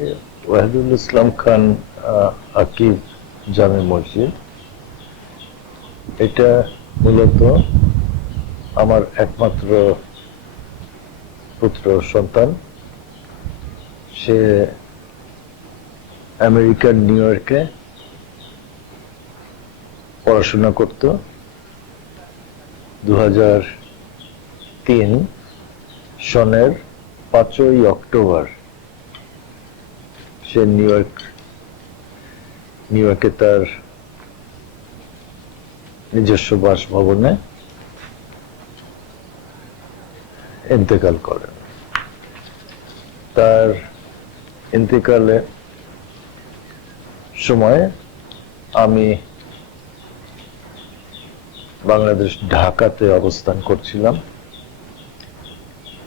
ওয়াহিদুল ইসলাম খান আকিব জামে মসজিদ। এটা মূলত আমার একমাত্র পুত্র সন্তান। সে আমেরিকার নিউ ইয়র্কে পড়াশোনা করত। দু হাজার তিন সনের পাঁচই অক্টোবর সে নিউ ইয়র্ক নিউ ইয়র্কে তার নিজস্ব বাসভবনে ইন্তেকাল করেন তার ইন্তেকালে সময়ে আমি বাংলাদেশ ঢাকাতে অবস্থান করছিলাম।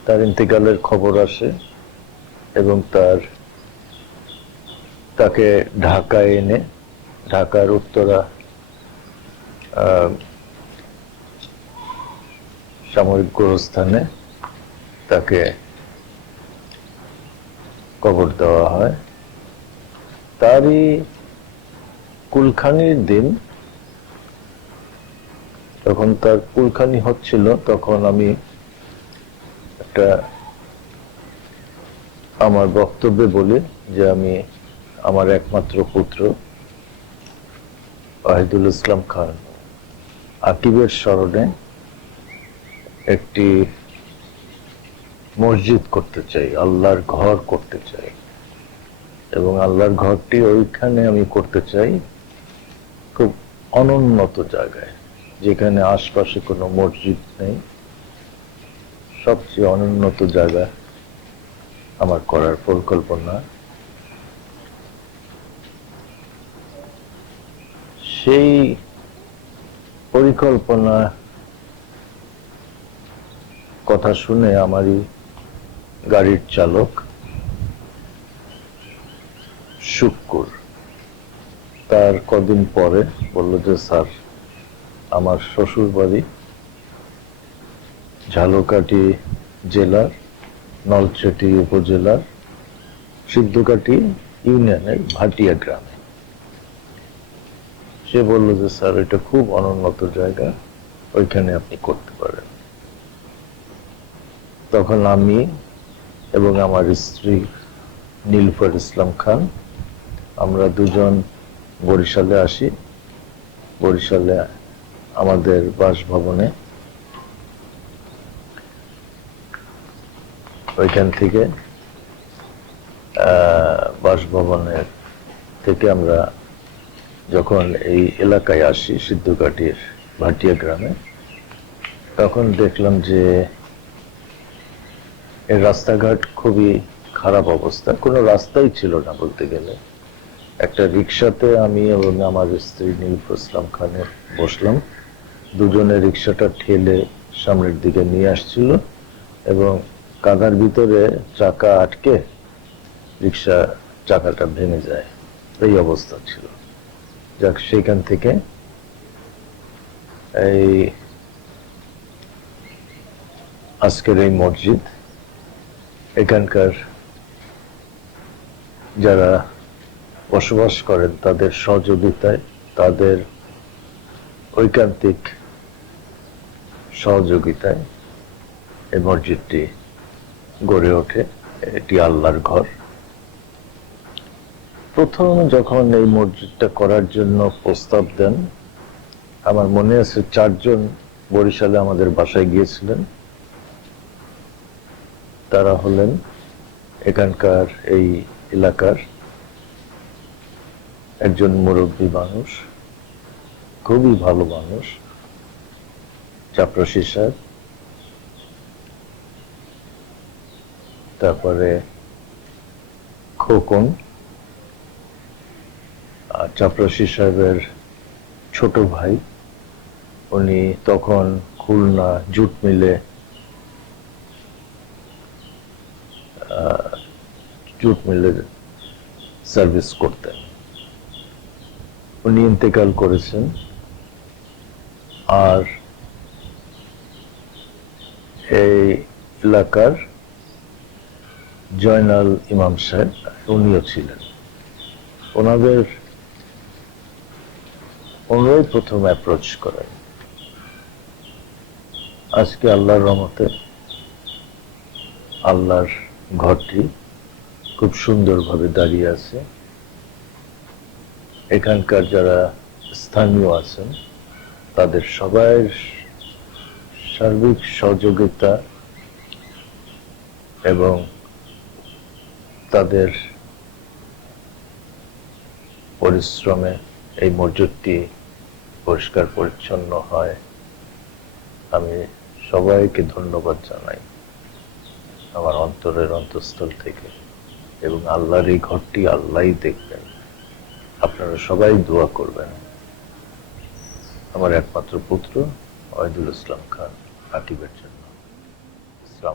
তার ইন্তেকালের খবর আসে এবং তার তাকে ঢাকায় এনে, ঢাকার উত্তরা সামরিক গোরস্থানে তাকে কবর দেওয়া হয়। তারই কুলখানির দিন তখন তার কুলখানি হচ্ছিল, তখন আমি একটা আমার বক্তব্যে বলি যে আমি আমার একমাত্র পুত্র, ওয়াহিদুল ইসলাম খান। আকিবের স্মরণে একটি মসজিদ করতে চাই, আল্লাহর ঘর করতে চাই। এবং আল্লাহর ঘরটি ওইখানে আমি করতে চাই খুব অনুন্নত জায়গায়, যেখানে আশপাশে কোনো মসজিদ নেই। সবচেয়ে অনুন্নত জায়গা আমার করার পরিকল্পনা। সেই পরিকল্পনা কথা শুনে আমারই গাড়ির চালক শুক্কুর তার কদিন পরে বলল যে, স্যার, আমার শ্বশুর বাড়ি ঝালকাঠি জেলার নলচটি উপজেলার সিদ্ধকাঠি ইউনিয়নের ভাটিয়া গ্রামে। সে বলল যে, স্যার, এটা খুব অনুন্নত জায়গা, ওইখানে আপনি করতে পারেন। তখন আমি এবং আমার স্ত্রী নীলফার ইসলাম খান, আমরা দুজন বরিশালে আসি। বরিশালে আমাদের বাসভবনে ওইখান থেকে বাসভবনের থেকে আমরা যখন এই এলাকায় আসি সিদ্ধকাঠির ভাটিয়া গ্রামে, তখন দেখলাম যে এর রাস্তাঘাট খুবই খারাপ অবস্থা। কোনো রাস্তাই ছিল না বলতে গেলে। একটা রিক্সাতে আমি এবং আমার স্ত্রী নীলফ ইসলাম খানের বসলাম। দুজনে রিক্সাটা ঠেলে সামনের দিকে নিয়ে আসছিল এবং কাদার ভিতরে চাকা আটকে রিক্সা চাকাটা ভেঙে যায়। এই অবস্থা ছিল। যাক সেখান থেকে এই আজকের এই মসজিদ, এখানকার যারা বসবাস করেন, তাদের সহযোগিতায়, তাদের ঐকান্তিক সহযোগিতায় এই মসজিদটি গড়ে ওঠে। এটি আল্লাহর ঘর। প্রথম যখন এই মসজিদটা করার জন্য প্রস্তাব দেন, আমার মনে আছে চারজন বরিশালে আমাদের বাসায় গিয়েছিলেন। তারা হলেন এখানকার এই এলাকার একজন মুরব্বী মানুষ, খুবই ভালো মানুষ, চাপরাশি সাহেব। তারপরে খোকন চাপরাশি সাহেবের ছোট ভাই, উনি তখন খুলনা জুট মিলে জুট মিলে সার্ভিস করতেন। উনি ইন্তেকাল করেছেন। আর এই এলাকার জয়নাল ইমাম সাহেব, উনিও ছিলেন। ওনাদের ওনারাই প্রথম অ্যাপ্রোচ করেন। আজকে আল্লাহর রহমতে আল্লাহর ঘরটি খুব সুন্দরভাবে দাঁড়িয়ে আছে। এখানকার যারা স্থানীয় আছেন, তাদের সবাই সার্বিক সহযোগিতা এবং তাদের পরিশ্রমে এই মসজিদটি পরিষ্কার পরিচ্ছন্ন হয়। আমি সবাইকে ধন্যবাদ জানাই আমার অন্তরের অন্তঃস্থল থেকে এবং আল্লাহর এই ঘরটি আল্লাহই দেখবেন। আপনারা সবাই দোয়া করবেন। আমার একমাত্র পুত্র ওয়াহিদুল ইসলাম খান আকিবের জন্য। ইসলাম